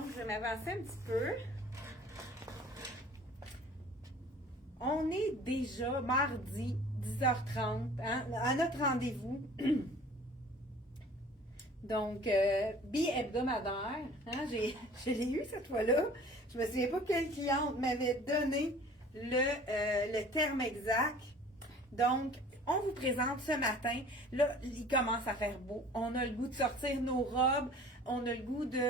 Donc, je vais m'avancer un petit peu. On est déjà mardi, 10h30, hein, à notre rendez-vous. Donc, bi-hebdomadaire. Hein, je l'ai eu cette fois-là. Je me souviens pas quelle cliente m'avait donné le terme exact. Donc, on vous présente ce matin. Là, il commence à faire beau. On a le goût de sortir nos robes. On a le goût de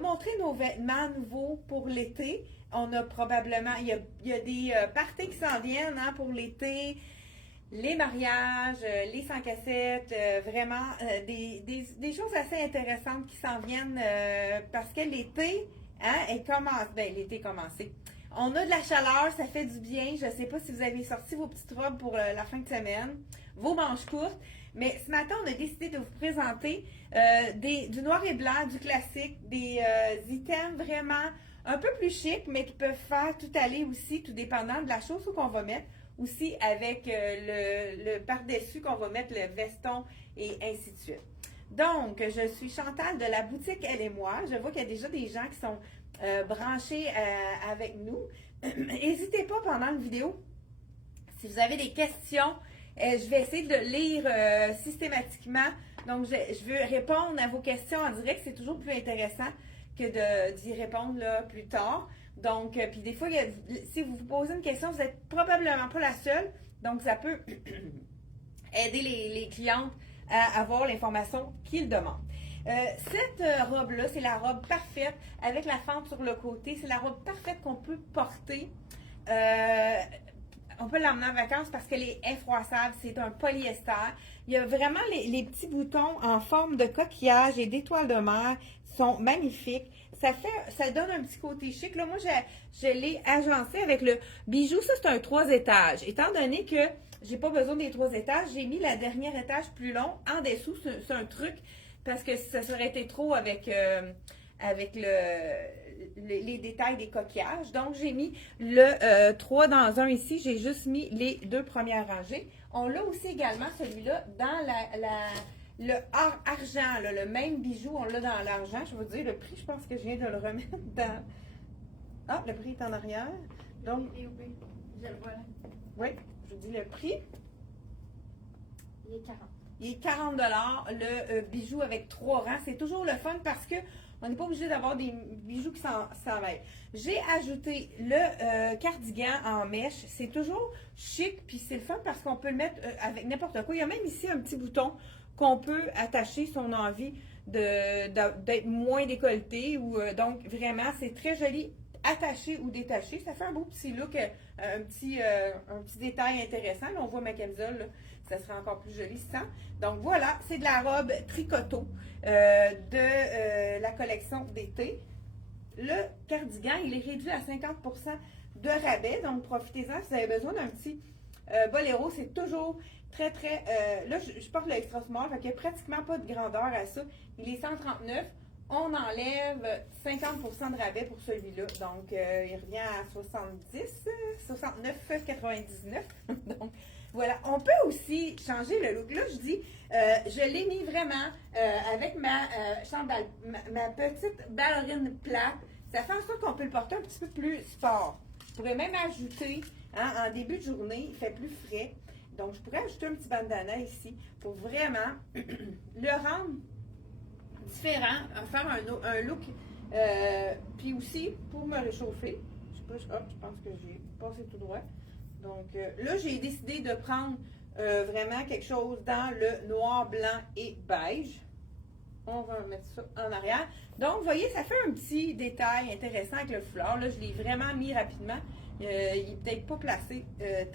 montrer nos vêtements nouveaux pour l'été. On a probablement, il y a des parties qui s'en viennent hein, pour l'été. Les mariages, les 100 cassettes, vraiment des choses assez intéressantes qui s'en viennent parce que l'été, hein, l'été commencé. On a de la chaleur, ça fait du bien. Je ne sais pas si vous avez sorti vos petites robes pour la fin de semaine, vos manches courtes. Mais ce matin, on a décidé de vous présenter du noir et blanc, du classique, des items vraiment un peu plus chic, mais qui peuvent faire tout aller aussi, tout dépendant de la chose qu'on va mettre. Aussi avec le par-dessus qu'on va mettre le veston et ainsi de suite. Donc, je suis Chantal de la boutique Elle et moi. Je vois qu'il y a déjà des gens qui sont branchés avec nous. N'hésitez pas pendant la vidéo, si vous avez des questions, je vais essayer de lire systématiquement. Donc, je veux répondre à vos questions en direct. C'est toujours plus intéressant que d'y répondre là, plus tard. Donc, puis des fois, si vous vous posez une question, vous n'êtes probablement pas la seule. Donc, ça peut aider les clientes à avoir l'information qu'ils demandent. Cette robe-là, c'est la robe parfaite avec la fente sur le côté. C'est la robe parfaite qu'on peut porter. On peut l'emmener en vacances parce qu'elle est infroissable. C'est un polyester. Il y a vraiment les petits boutons en forme de coquillage et d'étoiles de mer sont magnifiques. Ça donne un petit côté chic. Là, moi, je l'ai agencé avec le bijou. Ça, c'est un 3 étages. Étant donné que j'ai pas besoin des 3 étages, j'ai mis la dernière étage plus long en dessous. C'est un truc parce que ça serait été trop avec les détails des coquillages. Donc, j'ai mis le 3 dans un ici. J'ai juste mis les 2 premières rangées. On l'a aussi également, celui-là, dans le argent, là, le même bijou, on l'a dans l'argent. Je vais vous dire le prix, je pense que je viens de le remettre dans... Ah, le prix est en arrière. Donc, je le vois là. oui, je vous dis le prix. Il est 40. Il est 40 le bijou avec 3 rangs. C'est toujours le fun parce que on n'est pas obligé d'avoir des bijoux qui s'en mêlent. J'ai ajouté le cardigan en mèche. C'est toujours chic, puis c'est le fun parce qu'on peut le mettre avec n'importe quoi. Il y a même ici un petit bouton qu'on peut attacher si on a envie d'être moins décolleté. Donc, vraiment, c'est très joli, attaché ou détaché. Ça fait un beau petit look, un petit détail intéressant. Là, on voit ma camisole, là, ça serait encore plus joli sans. Donc, voilà, c'est de la robe tricoto de la collection d'été. Le cardigan, il est réduit à 50% de rabais. Donc, profitez-en si vous avez besoin d'un petit boléro. C'est toujours très, très... là, je porte le extra small, fait qu'il n'y a pratiquement pas de grandeur à ça. Il est 139. On enlève 50% de rabais pour celui-là. Donc, il revient à 69,99. Donc, voilà. On peut aussi changer le look. Là, je dis, je l'ai mis vraiment avec ma petite ballerine plate. Ça fait en sorte qu'on peut le porter un petit peu plus sport. Je pourrais même ajouter, hein, en début de journée, il fait plus frais. Donc, je pourrais ajouter un petit bandana ici pour vraiment le rendre différent, faire un look, puis aussi pour me réchauffer. Je pense que j'ai passé tout droit. Donc là, j'ai décidé de prendre vraiment quelque chose dans le noir, blanc et beige. On va mettre ça en arrière. Donc, vous voyez, ça fait un petit détail intéressant avec le foulard. Là, je l'ai vraiment mis rapidement. Il n'est peut-être pas placé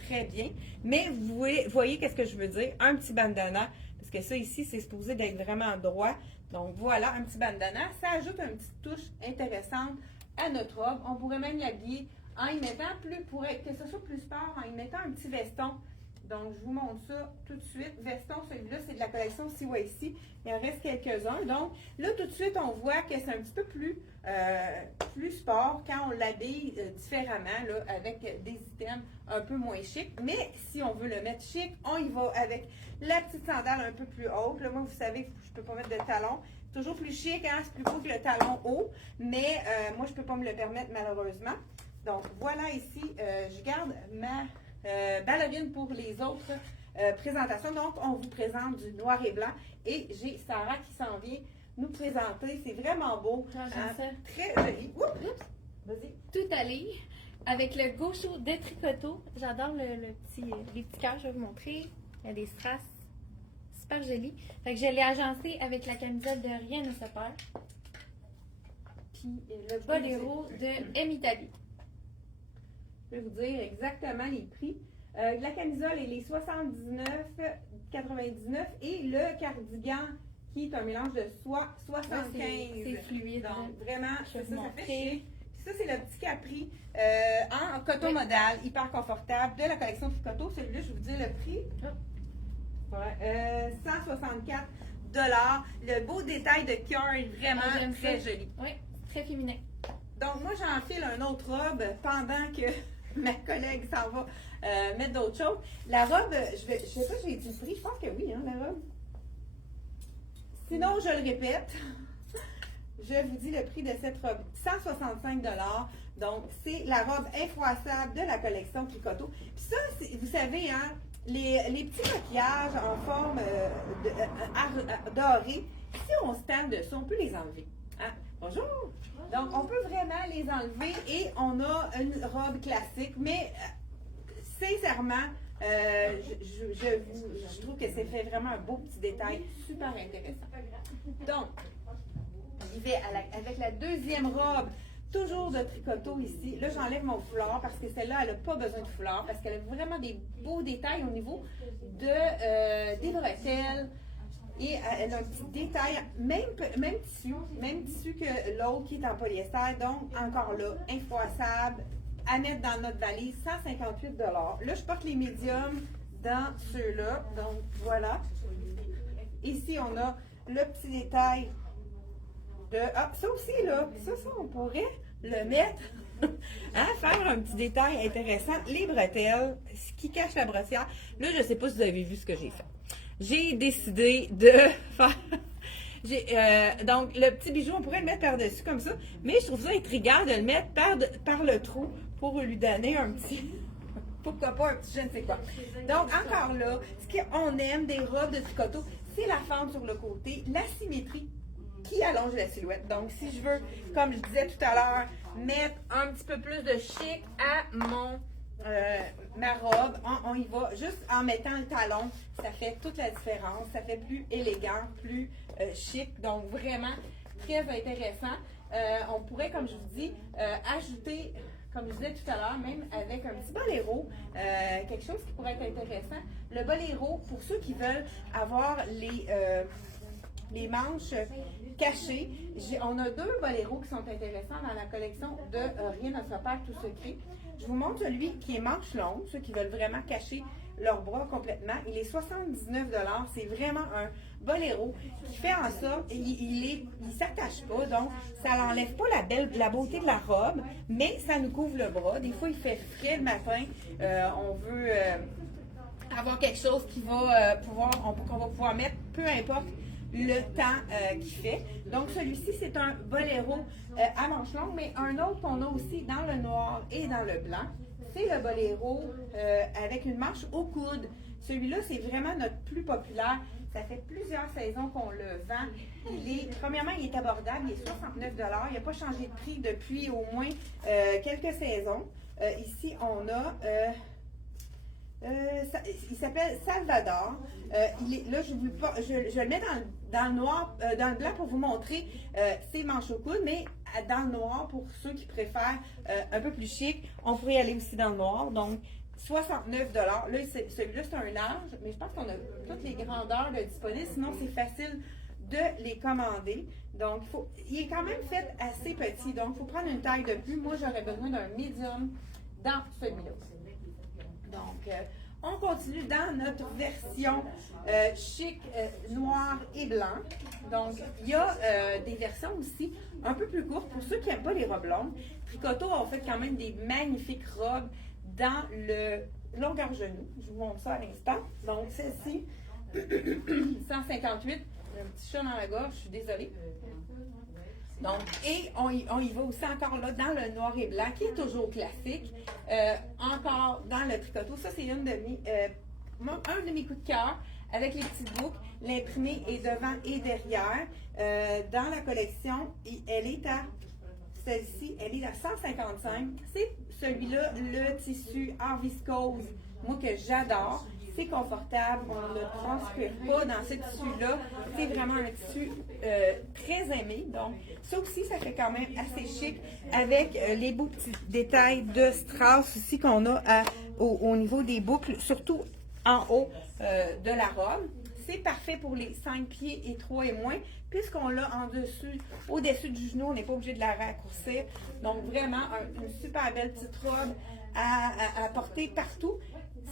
très bien. Mais vous voyez qu'est-ce que je veux dire? Un petit bandana. Parce que ça ici, c'est supposé d'être vraiment droit. Donc, voilà, un petit bandana. Ça ajoute une petite touche intéressante à notre robe. On pourrait même l'habiller en y mettant pour que ce soit plus sport, en y mettant un petit veston Donc, je vous montre ça tout de suite. Veston, celui-là, c'est de la collection CYC. Il en reste quelques-uns. Donc, là, tout de suite, on voit que c'est un petit peu plus sport quand on l'habille différemment, là, avec des items un peu moins chic. Mais si on veut le mettre chic, on y va avec la petite sandale un peu plus haute. Là, moi, vous savez que je ne peux pas mettre de talons. C'est toujours plus chic, hein? C'est plus beau que le talon haut. Mais moi, je ne peux pas me le permettre, malheureusement. Donc, voilà ici, je garde ma ballerine pour les autres présentations. Donc, on vous présente du noir et blanc. Et j'ai Sarah qui s'en vient nous présenter. C'est vraiment beau. Ah, j'aime ça. Très joli. Oups! Vas-y. Tout allé avec le gaucho de tricoto. J'adore les petits cœurs, je vais vous montrer. Il y a des strass super jolis. Fait que je l'ai agencé avec la camisole de Rien ne se perd. Puis le boléro de M Italie. Je vais vous dire exactement les prix. La camisole, elle est 79,99 et le cardigan, qui est un mélange de soie, 75. C'est fluide. Donc, vraiment, Je vais ça, vous ça fait montrer. chic. Puis ça, c'est le petit capri en coton modal, hyper confortable, de la collection Tricoto. Celui-là, je vais vous dire le prix. Ouais, 164 $. Le beau détail de cœur est vraiment J'aime très ça. joli. Oui, très féminin. Donc, moi, j'enfile une autre robe pendant que ma collègue s'en va mettre d'autres choses. La robe, je sais pas si j'ai dit le prix, je pense que oui, hein, la robe. Sinon, je le répète, je vous dis le prix de cette robe, 165 $. Donc, c'est la robe infroissable de la collection Tricoto. Puis ça, vous savez, hein, les petits coquillages en forme dorée, si on se tente dessus, on peut les enlever. Hein? Bonjour! Donc, on peut vraiment les enlever et on a une robe classique, mais sincèrement, je trouve que c'est fait vraiment un beau petit détail super intéressant. Donc, j'y vais avec la deuxième robe, toujours de tricoto ici. Là, j'enlève mon foulard parce que celle-là, elle n'a pas besoin de foulard parce qu'elle a vraiment des beaux détails au niveau des bretelles. Et elle a un petit détail, même tissu que l'autre qui est en polyester. Donc, encore là, infroissable, à mettre dans notre valise, 158 $. Là, je porte les médiums dans ceux-là. Donc, voilà. Ici, on a le petit détail de... Ah, ça aussi, là, ça, on pourrait le mettre, hein, faire un petit détail intéressant. Les bretelles, ce qui cache la brossière. Là, je ne sais pas si vous avez vu ce que j'ai fait. J'ai décidé de faire... donc, le petit bijou, on pourrait le mettre par-dessus comme ça, mais je trouve ça intriguant de le mettre par le trou pour lui donner un petit... Pourquoi pas un petit je ne sais quoi. Donc, encore là, ce qu'on aime des robes de tricoto, c'est la fente sur le côté, la symétrie qui allonge la silhouette. Donc, si je veux, comme je disais tout à l'heure, mettre un petit peu plus de chic à ma robe, on y va juste en mettant le talon, ça fait toute la différence, ça fait plus élégant, plus chic, donc vraiment très intéressant. On pourrait, comme je vous dis, ajouter, comme je disais tout à l'heure, même avec un petit boléro, quelque chose qui pourrait être intéressant. Le boléro, pour ceux qui veulent avoir les manches cachées, on a deux boléros qui sont intéressants dans la collection de Rien ne se perd, tout secret. Je vous montre celui qui est manche longue, ceux qui veulent vraiment cacher leurs bras complètement. Il est 79 $. C'est vraiment un boléro qui fait en sorte il s'attache pas, donc ça n'enlève pas la beauté de la robe, mais ça nous couvre le bras. Des fois, il fait frais le matin. On veut avoir quelque chose qui va qu'on va pouvoir mettre, peu importe le temps qu'il fait. Donc, celui-ci, c'est un boléro à manches longues, mais un autre qu'on a aussi dans le noir et dans le blanc, c'est le boléro avec une manche au coude. Celui-là, c'est vraiment notre plus populaire. Ça fait plusieurs saisons qu'on le vend. Premièrement, il est abordable, il est 69 $. Il n'a pas changé de prix depuis au moins quelques saisons. Ici, on a... il s'appelle Salvador. Là, je le mets dans le noir, dans le blanc pour vous montrer ses manches au coude, mais dans le noir pour ceux qui préfèrent un peu plus chic. On pourrait aller aussi dans le noir. Donc, 69 $. Là, celui-là, c'est un large, mais je pense qu'on a toutes les grandeurs de disponibles. Sinon, c'est facile de les commander. Donc, il est quand même fait assez petit. Donc, il faut prendre une taille de plus. Moi, j'aurais besoin d'un medium dans celui-là. Donc, On continue dans notre version chic, noir et blanc. Donc, il y a des versions aussi un peu plus courtes pour ceux qui n'aiment pas les robes longues. Tricoto a fait quand même des magnifiques robes dans le longueur genou. Je vous montre ça à l'instant. Donc, celle-ci, 158. J'ai un petit chat dans la gorge, je suis désolée. Donc, et on y va aussi encore là dans le noir et blanc, qui est toujours classique. Encore dans le tricoto. Ça, c'est un de mes coups de cœur avec les petites boucles. L'imprimé est devant et derrière. Dans la collection, celle-ci, elle est à 155. C'est celui-là, le tissu en viscose, moi que j'adore. C'est confortable, on ne transpire pas dans ce tissu-là. C'est vraiment un tissu très aimé. Donc, ça aussi, ça fait quand même assez chic avec les beaux petits détails de strass aussi qu'on a au niveau des boucles, surtout en haut de la robe. C'est parfait pour les 5 pieds et 3 et moins, puisqu'on l'a au-dessus du genou, on n'est pas obligé de la raccourcir. Donc, vraiment, une super belle petite robe à porter partout.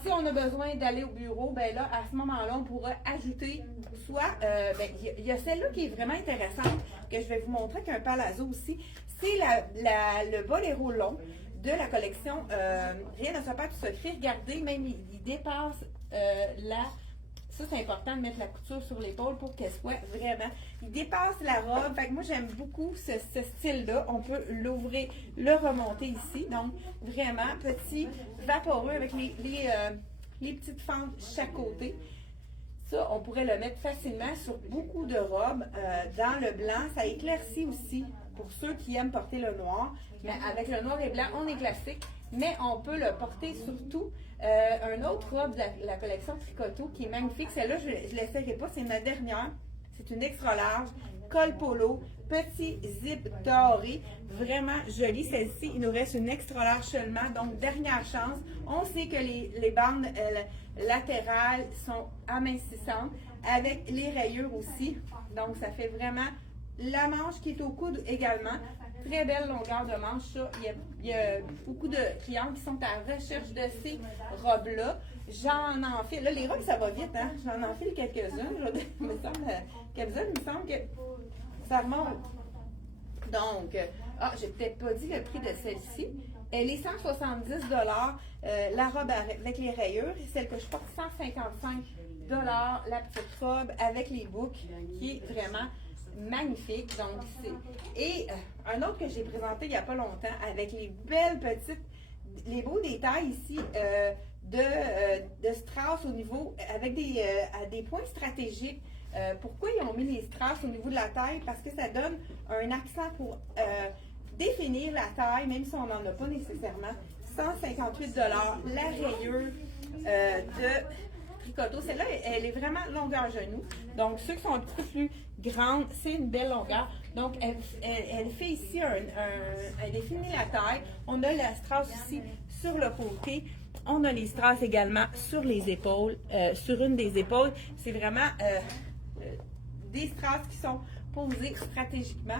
Si on a besoin d'aller au bureau, ben là, à ce moment-là, on pourra ajouter soit, il y a celle-là qui est vraiment intéressante, que je vais vous montrer qu'un palazzo aussi. C'est le boléro long de la collection Rien ne se perd tout secret. Regardez, même il dépasse ça, c'est important de mettre la couture sur l'épaule pour qu'elle soit vraiment. Il dépasse la robe. Fait que moi, j'aime beaucoup ce style-là. On peut l'ouvrir, le remonter ici. Donc, vraiment petit, vaporeux avec les petites fentes chaque côté. Ça, on pourrait le mettre facilement sur beaucoup de robes. Dans le blanc, ça éclaircit aussi pour ceux qui aiment porter le noir. Mais avec le noir et blanc, on est classique. Mais on peut le porter surtout. Un autre robe de la collection Tricoto qui est magnifique. Celle-là, je ne l'essayerai pas, c'est ma dernière. C'est une extra large, col polo, petit zip doré, vraiment jolie. Celle-ci, il nous reste une extra large seulement, donc dernière chance. On sait que les bandes latérales sont amincissantes avec les rayures aussi. Donc, ça fait vraiment la manche qui est au coude également. Très belle longueur de manche, ça. Il y a beaucoup de clients qui sont à la recherche de ces robes-là. J'en enfile. Là, les robes, ça va vite, hein? J'en enfile quelques-unes. Il me semble que ça remonte. Donc, j'ai peut-être pas dit le prix de celle-ci. Elle est 170 la robe avec les rayures. Et celle que je porte, 155 la petite robe avec les boucles, qui est vraiment magnifique. Donc, un autre que j'ai présenté il n'y a pas longtemps avec les belles petites, les beaux détails ici de strass au niveau, avec des points stratégiques. Pourquoi ils ont mis les strass au niveau de la taille? Parce que ça donne un accent pour définir la taille, même si on n'en a pas nécessairement. 158 la rayure de Tricoto. Celle-là, elle est vraiment longueur genou. Donc, ceux qui sont un petit peu plus grandes, c'est une belle longueur. Donc, elle fait ici elle définit la taille. On a la strass ici sur le côté. On a les strass également sur les épaules, sur une des épaules. C'est vraiment des strass qui sont posés stratégiquement.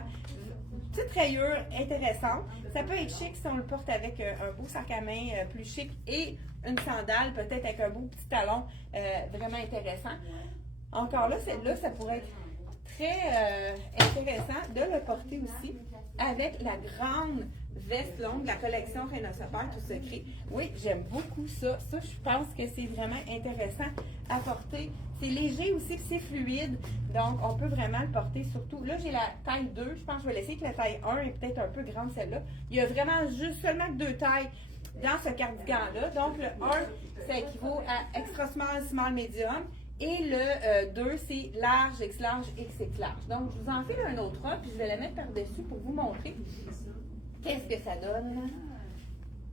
Petite rayure intéressante. Ça peut être chic si on le porte avec un beau sac à main plus chic et une sandale, peut-être avec un beau petit talon vraiment intéressant. Encore là, celle-là, ça pourrait être très intéressant de le porter aussi avec la grande veste longue de la collection Rien ne se perd tout secret. Oui, j'aime beaucoup ça. Ça, je pense que c'est vraiment intéressant à porter. C'est léger aussi, c'est fluide. Donc, on peut vraiment le porter surtout. Là, j'ai la taille 2. Je pense que je vais laisser que la taille 1 est peut-être un peu grande celle-là. Il y a vraiment seulement 2 tailles dans ce cardigan-là. Donc, le 1, ça équivaut à extra small, small, medium. Et le 2, c'est large, X large, XX large. Donc, je vous en file un autre robe, puis je vais la mettre par-dessus pour vous montrer qu'est-ce que ça donne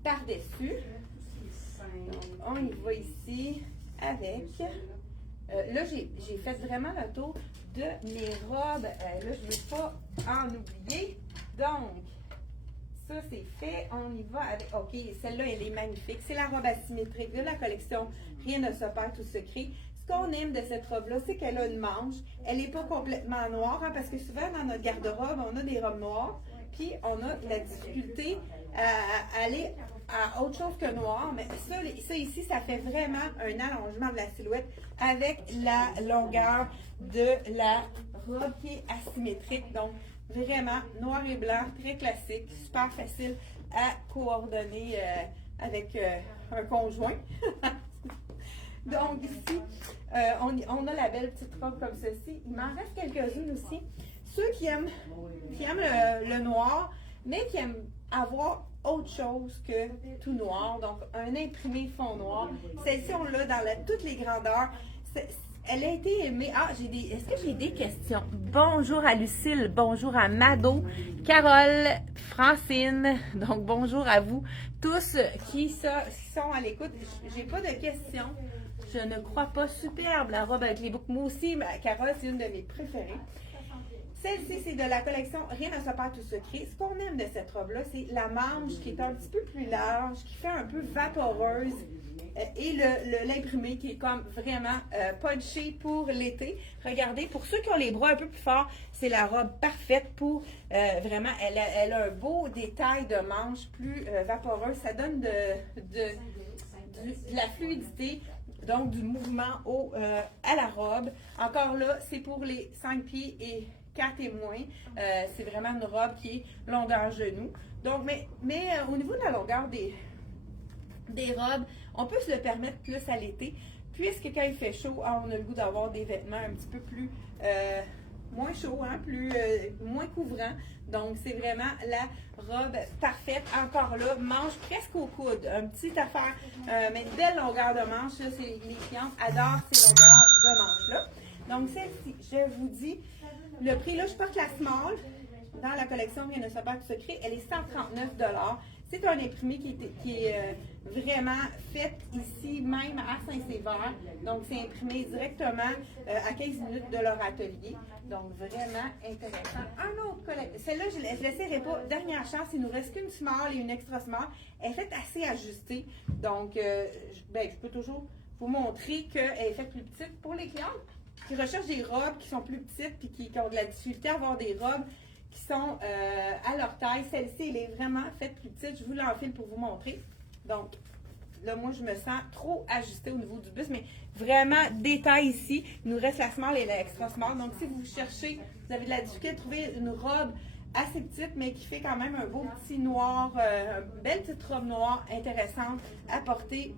par-dessus. Donc, on y va ici avec... là, j'ai fait vraiment le tour de mes robes. Là, je ne vais pas en oublier. Donc, ça, c'est fait. On y va avec... OK, celle-là, elle est magnifique. C'est la robe asymétrique de la collection Rien ne se perd tout secret. Ce qu'on aime de cette robe-là, c'est qu'elle a une manche. Elle n'est pas complètement noire, hein, parce que souvent, dans notre garde-robe, on a des robes noires. Puis, on a la difficulté à aller à autre chose que noir, mais ça ici, ça fait vraiment un allongement de la silhouette avec la longueur de la robe qui est asymétrique. Donc, vraiment noir et blanc, très classique, super facile à coordonner avec un conjoint. Donc, ici, on a la belle petite robe comme ceci. Il m'en reste quelques-unes aussi. Ceux qui aiment le noir, mais qui aiment avoir autre chose que tout noir, donc un imprimé fond noir. Celle-ci, on l'a dans toutes les grandeurs. Elle a été aimée. Ah, est-ce que j'ai des questions? Bonjour à Lucille, bonjour à Mado, Carole, Francine. Donc, bonjour à vous tous qui sont à l'écoute. J'ai pas de questions. Je ne crois pas. Superbe, la robe avec les boucles. Moi aussi, Carole, c'est une de mes préférées. Celle-ci, c'est de la collection Rien ne se perd tout secret. Ce qu'on aime de cette robe-là, c'est la manche qui est un petit peu plus large, qui fait un peu vaporeuse, et l'imprimé qui est comme vraiment punché pour l'été. Regardez, pour ceux qui ont les bras un peu plus forts, c'est la robe parfaite pour vraiment, elle a un beau détail de manche plus vaporeuse. Ça donne de la fluidité. Donc, du mouvement à la robe. Encore là, c'est pour les 5 pieds et 4 et moins. C'est vraiment une robe qui est longueur genou. Donc, mais au niveau de la longueur des robes, on peut se le permettre plus à l'été, puisque quand il fait chaud, on a le goût d'avoir des vêtements un petit peu plus moins chauds, hein, moins couvrants. Donc, c'est vraiment la robe parfaite. Encore là, manche presque au coude. Une petite affaire, mais une belle longueur de manche. Là, les clientes adorent ces longueurs de manche-là. Donc, celle-ci, je vous dis, le prix, là, je porte la small dans la collection Rien ne se perd tout secret. Elle est 139 $. C'est un imprimé qui est vraiment fait ici, même à Saint-Sévère. Donc, c'est imprimé directement à 15 minutes de leur atelier. Donc, vraiment intéressant. Un autre collection. Celle-là, je ne laisserai pas. Dernière chance, il nous reste qu'une small et une extra small. Elle est faite assez ajustée. Donc, je peux toujours vous montrer qu'elle est faite plus petite pour les clientes qui recherchent des robes qui sont plus petites et qui ont de la difficulté à avoir des robes qui sont à leur taille. Celle-ci, elle est vraiment faite plus petite. Je vous l'enfile pour vous montrer. Donc, là, moi, je me sens trop ajustée au niveau du buste, mais vraiment, détail ici. Il nous reste la small et la extra small. Donc, si vous cherchez, vous avez de la difficulté à trouver une robe assez petite, mais qui fait quand même un beau petit noir, une belle petite robe noire intéressante à porter.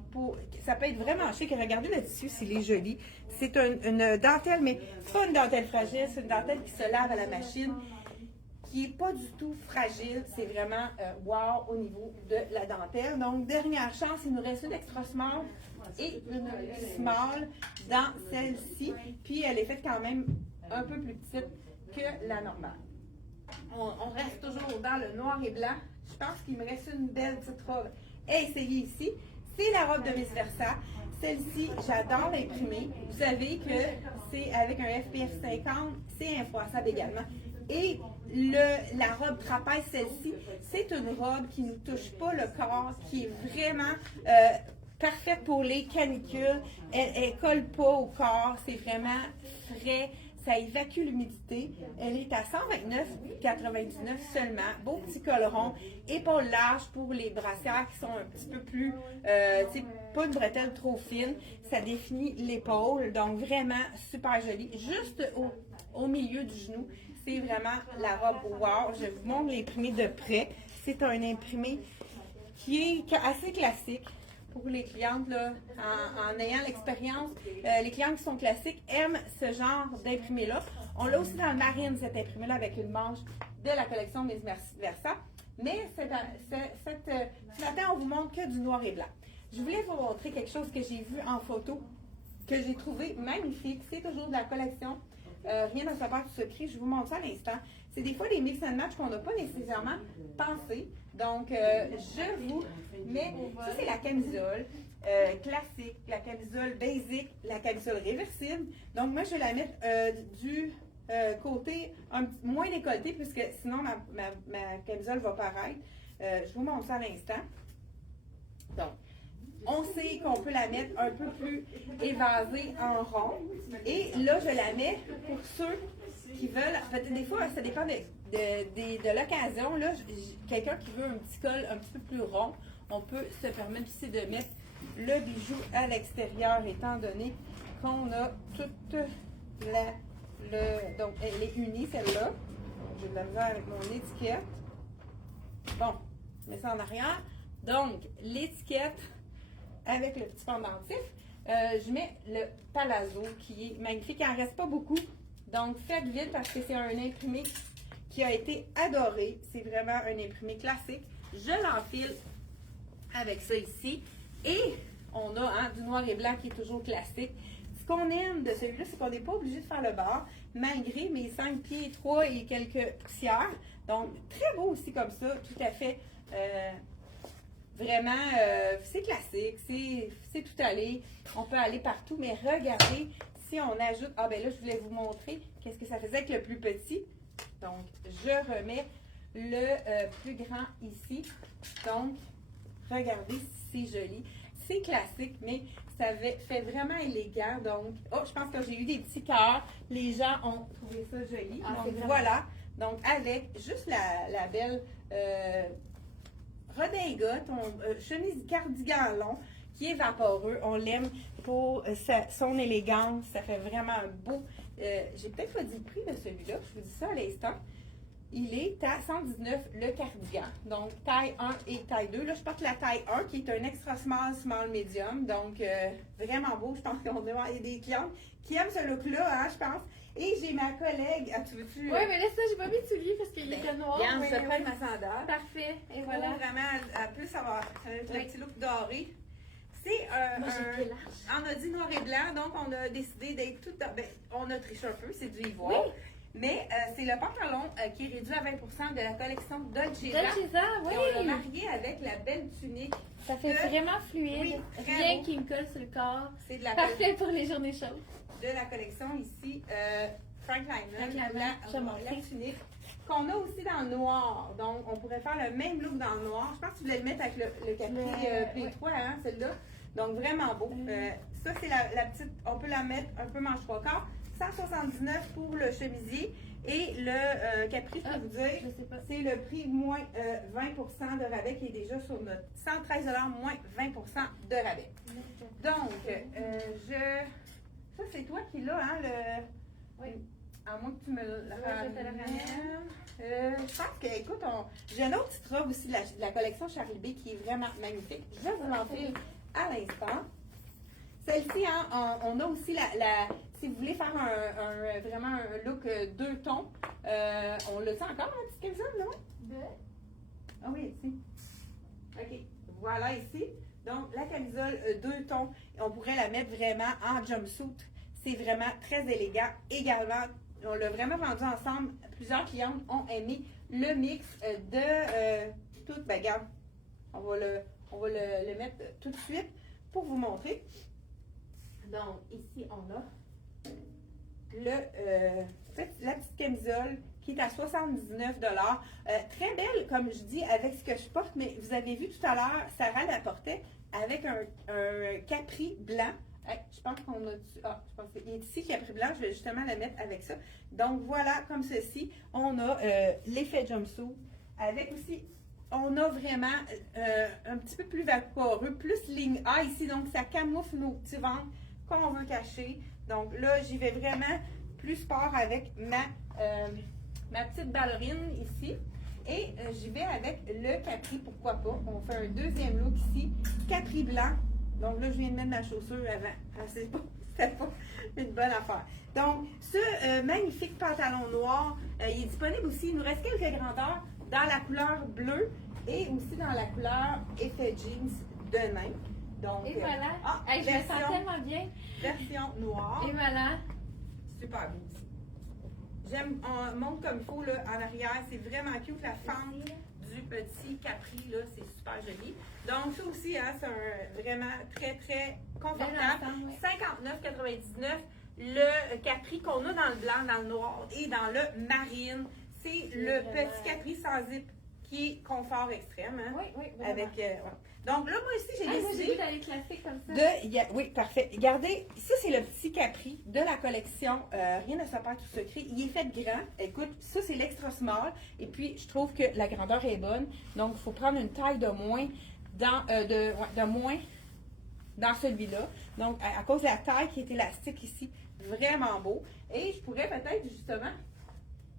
Ça peut être vraiment chic. Regardez le tissu, s'il est joli. C'est une dentelle, mais c'est pas une dentelle fragile, c'est une dentelle qui se lave à la machine, qui n'est pas du tout fragile. C'est vraiment wow au niveau de la dentelle. Donc, dernière chance, il nous reste une extra small et une small dans celle-ci. Puis, elle est faite quand même un peu plus petite que la normale. On reste toujours dans le noir et blanc. Je pense qu'il me reste une belle petite robe à essayer ici. C'est la robe de Miss Versa. Celle-ci, j'adore l'imprimer. Vous savez que c'est avec un FPF 50, c'est infroissable également. Et la robe trapèze, celle-ci, c'est une robe qui ne touche pas le corps, qui est vraiment parfaite pour les canicules. Elle ne colle pas au corps, c'est vraiment frais. Ça évacue l'humidité. Elle est à 129,99 seulement. Beau petit col rond. Épaules larges pour les brassières qui sont un petit peu plus, pas une bretelle trop fine. Ça définit l'épaule. Donc, vraiment super joli. Juste au milieu du genou, c'est vraiment la robe wow. Je vous montre l'imprimé de près. C'est un imprimé qui est assez classique. Pour les clientes, là, en ayant l'expérience, les clientes qui sont classiques aiment ce genre d'imprimé-là. On l'a aussi dans le marine, cet imprimé-là, avec une manche de la collection Miss Versa. Mais ce matin, on vous montre que du noir et blanc. Je voulais vous montrer quelque chose que j'ai vu en photo, que j'ai trouvé magnifique. C'est toujours de la collection Rien ne se perd tout secret. Je vous montre ça à l'instant. C'est des fois des mix and match qu'on n'a pas nécessairement pensé. Donc, je vous mets, ça c'est la camisole classique, la camisole basic, la camisole réversible. Donc, moi, je vais la mettre du côté moins décolleté, puisque sinon, ma camisole va paraître. Je vous montre ça à l'instant. Donc, on sait qu'on peut la mettre un peu plus évasée en rond. Et là, je la mets pour ceux qui veulent, peut-être des fois, ça dépend de l'occasion. Là, quelqu'un qui veut un petit col un petit peu plus rond, on peut se permettre aussi de mettre le bijou à l'extérieur, étant donné qu'on a toute donc elle est unie celle-là. J'ai de la misère avec mon étiquette. Bon, je mets ça en arrière. Donc, l'étiquette avec le petit pendentif. Je mets le palazzo qui est magnifique. Il n'en reste pas beaucoup. Donc, faites vite parce que c'est un imprimé qui a été adoré. C'est vraiment un imprimé classique. Je l'enfile avec ça ici. Et on a du noir et blanc qui est toujours classique. Ce qu'on aime de celui-là, c'est qu'on n'est pas obligé de faire le bord, malgré mes 5 pieds 3 et quelques poussières. Donc, très beau aussi comme ça, tout à fait. Vraiment, c'est classique, c'est tout allé. On peut aller partout, mais regardez, si on ajoute... Ah ben là, je voulais vous montrer qu'est-ce que ça faisait avec le plus petit. Donc, je remets le plus grand ici. Donc, regardez, c'est joli. C'est classique, mais ça fait vraiment élégant. Donc, oh, je pense que j'ai eu des petits cœurs. Les gens ont trouvé ça joli. Ah, donc, voilà. Donc, avec juste la belle redingote, chemise cardigan long, qui est vaporeux. On l'aime pour son élégance. Ça fait vraiment un beau... j'ai peut-être pas dit le prix de celui-là. Je vous dis ça à l'instant. Il est à 119 le cardigan. Donc, taille 1 et taille 2. Là, je porte la taille 1 qui est un extra small, small, medium. Donc, vraiment beau. Je pense qu'on a des clientes qui aiment ce look-là, hein, je pense. Et j'ai ma collègue. Ah, tu veux-tu? Oui, mais là, ça, j'ai pas mis de souliers parce qu'il était noir. Yann, Oui, je prends ma sandale. Parfait. Et voilà. Pour vraiment, elle peut savoir. Avec le petit look doré. C'est on a dit noir et blanc, donc on a décidé d'être tout... Ben, on a triché un peu, c'est du ivoire. Oui. Mais c'est le pantalon qui est réduit à 20% de la collection Dolce Vita. Dolce Vita, oui. Et on l'a marié avec la belle tunique. Ça fait vraiment fluide. Oui, rien qui me colle sur le corps. C'est de la parfait pour les journées chaudes. De la collection ici, Frank Linen, la tunique. Qu'on a aussi dans le noir. Donc, on pourrait faire le même look dans le noir. Je pense que tu voulais le mettre avec le capri P3, hein, celle-là. Donc, vraiment beau. Ça, c'est la petite... On peut la mettre un peu manche 3/4. 179 pour le chemisier. Et le capri, je peux vous dire, c'est le prix moins 20% de rabais qui est déjà sur notre 113 moins 20% de rabais. Donc, ça, c'est toi qui l'as, hein, Oui. À moins que tu me la ramènes. Je pense que, écoute, j'ai une autre petite robe aussi de la collection Charlie B qui est vraiment magnifique. Je vous l'enfile à l'instant. Celle-ci, hein, on a aussi si vous voulez faire vraiment un look 2 tons, on l'a-tu encore, la petite camisole, non? Ah oui, ici. OK, voilà ici. Donc, la camisole 2 tons, on pourrait la mettre vraiment en jumpsuit. C'est vraiment très élégant. Également, on l'a vraiment vendu ensemble. Plusieurs clientes ont aimé le mix de tout. Ben, regarde, on va le mettre tout de suite pour vous montrer. Donc, ici, on a la petite camisole qui est à 79 très belle, comme je dis, avec ce que je porte, mais vous avez vu tout à l'heure, Sarah la portait avec un capri blanc. Je pense qu'on a... je pense qu'il est ici, capri blanc. Je vais justement la mettre avec ça. Donc, voilà, comme ceci, on a l'effet jumpsuit avec aussi... On a vraiment un petit peu plus vaporeux, plus ligne A ici. Donc, ça camoufle nos petits ventres qu'on veut cacher. Donc, là, j'y vais vraiment plus sport avec ma petite ballerine ici. Et j'y vais avec le capri, pourquoi pas. On fait un deuxième look ici, capri blanc. Donc là, je viens de mettre ma chaussure avant. C'était pas une bonne affaire. Donc, ce magnifique pantalon noir, il est disponible aussi. Il nous reste quelques grandeurs dans la couleur bleue et aussi dans la couleur effet jeans de nain. Donc, et voilà. Je me sens tellement bien. Version noire. Et voilà. Super beau aussi. J'aime, on monte comme il faut là, en arrière. C'est vraiment cute. La fente du petit capri, là, c'est super joli. Donc, ça aussi, hein, c'est vraiment très, très confortable. 59,99 le capri qu'on a dans le blanc, dans le noir et dans le marine. C'est le petit capri sans zip qui est confort extrême. Hein, oui. Avec, donc là, moi aussi, j'ai décidé d'aller classique comme ça. Oui, parfait. Regardez, ça, c'est le petit capri de la collection Rien ne se perd tout secret. Il est fait grand. Écoute, ça, c'est l'extra small. Et puis, je trouve que la grandeur est bonne. Donc, il faut prendre une taille de moins de moins dans celui-là. Donc, à cause de la taille qui est élastique ici, vraiment beau. Et je pourrais peut-être justement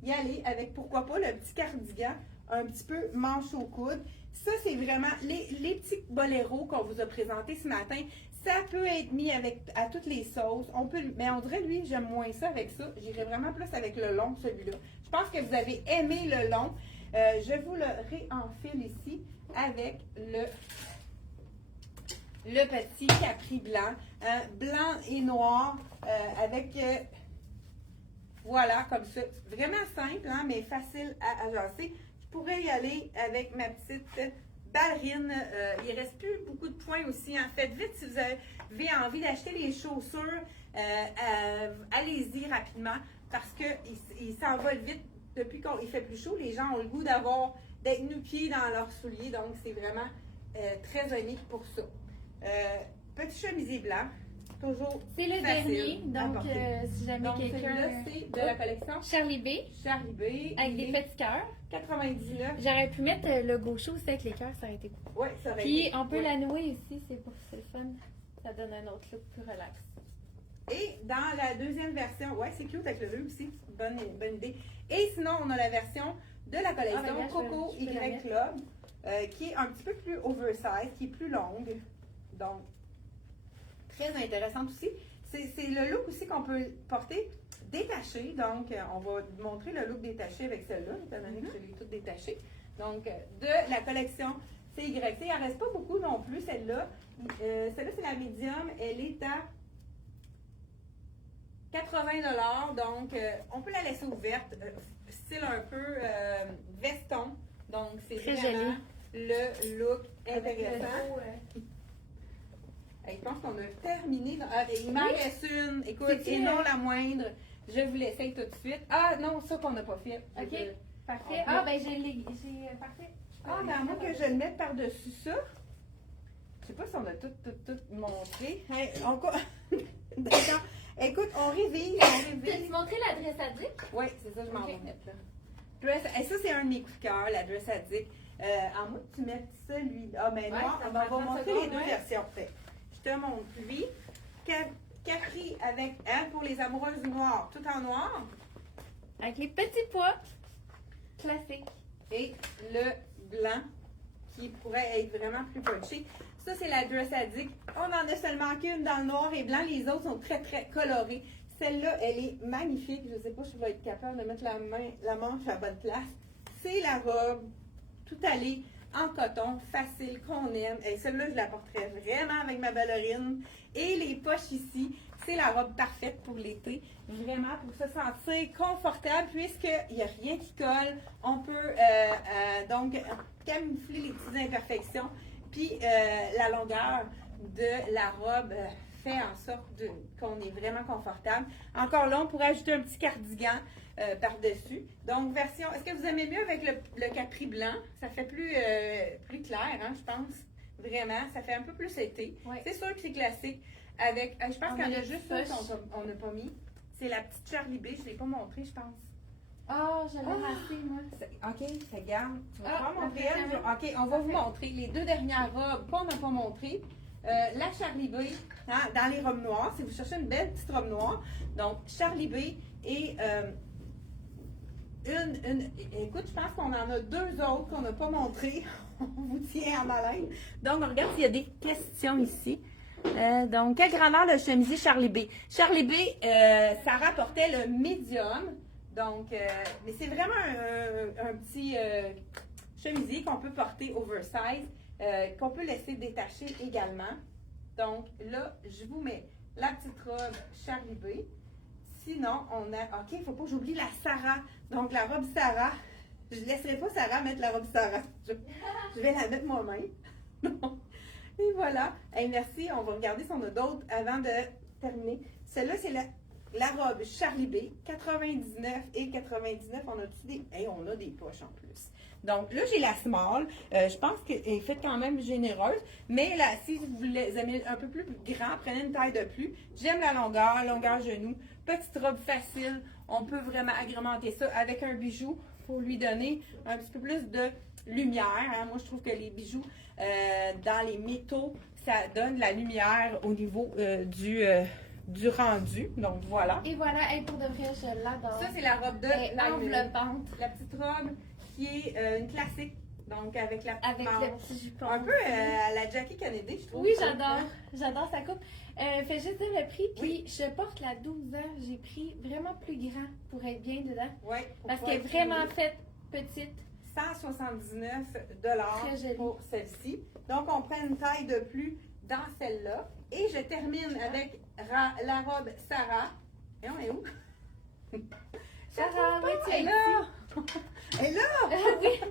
y aller avec, pourquoi pas, le petit cardigan, un petit peu manche au coude. Ça, c'est vraiment les petits boléros qu'on vous a présentés ce matin. Ça peut être mis à toutes les sauces. Mais on dirait, lui, j'aime moins ça avec ça. J'irais vraiment plus avec le long, celui-là. Je pense que vous avez aimé le long. Je vous le réenfile ici avec le petit capri blanc. Blanc et noir avec... voilà, comme ça. Vraiment simple, hein, mais facile à agencer. Je pourrais y aller avec ma petite ballerine. Il ne reste plus beaucoup de points aussi. En fait, vite, si vous avez envie d'acheter les chaussures, allez-y rapidement parce qu'il s'envole vite. Depuis qu'il fait plus chaud, les gens ont le goût d'être nu-pieds dans leurs souliers. Donc, c'est vraiment très unique pour ça. Petit chemisier blanc. Toujours c'est le dernier, donc si jamais quelqu'un... c'est de la collection Charlie B. Charlie B. Avec des petits cœurs. 99. J'aurais pu mettre le gaucho aussi avec les cœurs, ça aurait été cool. Oui, ça aurait Puis été. on peut la nouer aussi, c'est le fun. Ça donne un autre look plus relax. Et dans la deuxième version, ouais, c'est cute avec le bleu aussi, bonne idée. Et sinon, on a la version de la collection Coco Y Club, qui est un petit peu plus oversize, qui est plus longue. Donc, très intéressante aussi. C'est le look aussi qu'on peut porter détaché. Donc, on va montrer le look détaché avec celle-là, étant donné que je l'ai toute détachée. Donc, de la collection CYT. Il n'en reste pas beaucoup non plus, celle-là. Celle-là, c'est la médium. Elle est à 80 $. Donc, on peut la laisser ouverte. Style un peu veston. Donc, c'est vraiment le look intéressant. Je pense qu'on a terminé. Il m'en reste une. Écoute, et non la moindre. Je vous l'essaye tout de suite. Ah non, ça qu'on n'a pas fait. OK. Parfait. Ah, ben j'ai parfait. Ah, ben à moins que je le mette par-dessus ça. Je sais pas si on a tout montré. Hey, d'accord. Écoute, on révise. Peux-tu montrer l'adresse à Dick? Oui, c'est ça, je m'en vais mettre là. Et ça, c'est un de mes coups de cœur, l'adresse à Dick. En moi, tu mets celui-là. Ah, ben noir. On va montrer les deux versions. Je te montre lui. Capri avec elle pour les amoureuses noires, tout en noir. Avec les petits pois. Classique. Et le blanc qui pourrait être vraiment plus punchy. Ça, c'est la Dress Addict. On en a seulement qu'une dans le noir et blanc. Les autres sont très, très colorées. Celle-là, elle est magnifique. Je ne sais pas si je vais être capable de mettre la manche à la bonne place. C'est la robe tout allée en coton, facile, qu'on aime. Et celle-là, je la porterais vraiment avec ma ballerine. Et les poches ici, c'est la robe parfaite pour l'été. Vraiment, pour se sentir confortable, puisqu'il n'y a rien qui colle. On peut donc camoufler les petites imperfections. Puis la longueur de la robe fait en sorte qu'on est vraiment confortable. Encore là, on pourrait ajouter un petit cardigan par-dessus. Donc, version, est-ce que vous aimez mieux avec le capri blanc? Ça fait plus clair, hein, je pense. Vraiment, ça fait un peu plus été. Ouais. C'est sûr que c'est classique. Avec, je pense qu'il y en a juste ça qu'on n'a pas mis. C'est la petite Charlie B. Je ne l'ai pas montré, je pense. Oh, je l'ai raté, moi. OK, regarde. Tu vas pas montrer elle. OK, on va vous montrer les deux dernières robes qu'on n'a pas montrées. La Charlie B, hein, dans les robes noires, si vous cherchez une belle petite robe noire. Donc, Charlie B et écoute, je pense qu'on en a deux autres qu'on n'a pas montrées. On vous tient en haleine. Donc, on regarde s'il y a des questions ici. Donc, quelle grandeur le chemisier Charlie B? Charlie B, ça rapportait le médium. Donc, mais c'est vraiment un petit chemisier qu'on peut porter oversize, qu'on peut laisser détacher également. Donc, là, je vous mets la petite robe Charlie B. Sinon, on a... OK, il ne faut pas que j'oublie la Sarah. Donc, la robe Sarah. Je ne laisserai pas Sarah mettre la robe Sarah. Je vais la mettre moi-même. Et voilà. Hey, merci. On va regarder si on a d'autres avant de terminer. Celle-là, c'est la robe Charlie B. 99 et 99. On a-tu des... Hey, on a des poches en plus. Donc là, j'ai la small. Je pense qu'elle est faite quand même généreuse. Mais là, si vous les aimez un peu plus grand, prenez une taille de plus. J'aime la longueur genou. petite robe facile. On peut vraiment agrémenter ça avec un bijou pour lui donner un petit peu plus de lumière. Hein. Moi, je trouve que les bijoux dans les métaux, ça donne de la lumière au niveau du rendu. Donc, voilà. Et voilà, elle, pour de vrai, je l'adore. Ça, c'est la robe de Elle est la enveloppante. La petite robe qui est une classique. Donc, avec la petite Avec manche. le petit jupon. Un peu à la Jackie Kennedy, je trouve. Oui, j'adore. J'adore sa coupe. Fais juste dire le prix. Puis, Oui. je porte la 12 heures. J'ai pris vraiment plus grand pour être bien dedans. Oui. Parce qu'elle est vraiment faite petite. 179 Très jolie. pour celle-ci. Donc, on prend une taille de plus dans celle-là. Et je termine avec la robe Sarah. Et on est où? Sarah, oui, tu Elle est es là! Elle est là! oui.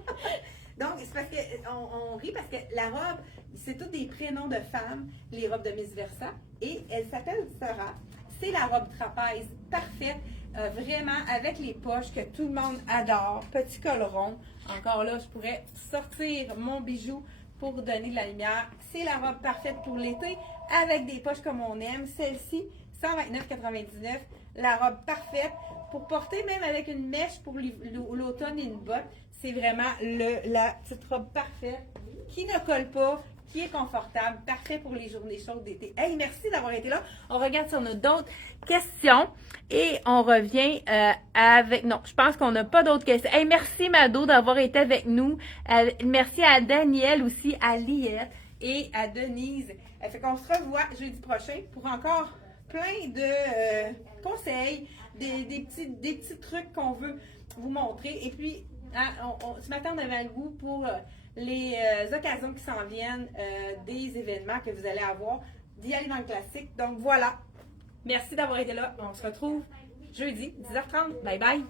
Donc, c'est parce qu'on rit parce que la robe, c'est tous des prénoms de femmes, les robes de Miss Versa. Et elle s'appelle Sarah. C'est la robe trapèze parfaite, vraiment avec les poches que tout le monde adore. Petit col rond. Encore là, je pourrais sortir mon bijou pour donner de la lumière. C'est la robe parfaite pour l'été avec des poches comme on aime. Celle-ci, 129,99. La robe parfaite pour porter même avec une mèche pour l'automne et une botte. C'est vraiment la petite robe parfaite qui ne colle pas, qui est confortable, parfait pour les journées chaudes d'été. Hey, merci d'avoir été là. On regarde si on a d'autres questions et on revient avec... Non, je pense qu'on n'a pas d'autres questions. Hey, merci Mado d'avoir été avec nous. Merci à Daniel aussi, à Liette et à Denise. Fait qu'on se revoit jeudi prochain pour encore plein de conseils, des petits trucs qu'on veut vous montrer. Et puis, hein, ce matin, on avait le goût pour les occasions qui s'en viennent, des événements que vous allez avoir, d'y aller dans le classique. Donc voilà. Merci d'avoir été là. On se retrouve jeudi, 10h30. Bye bye.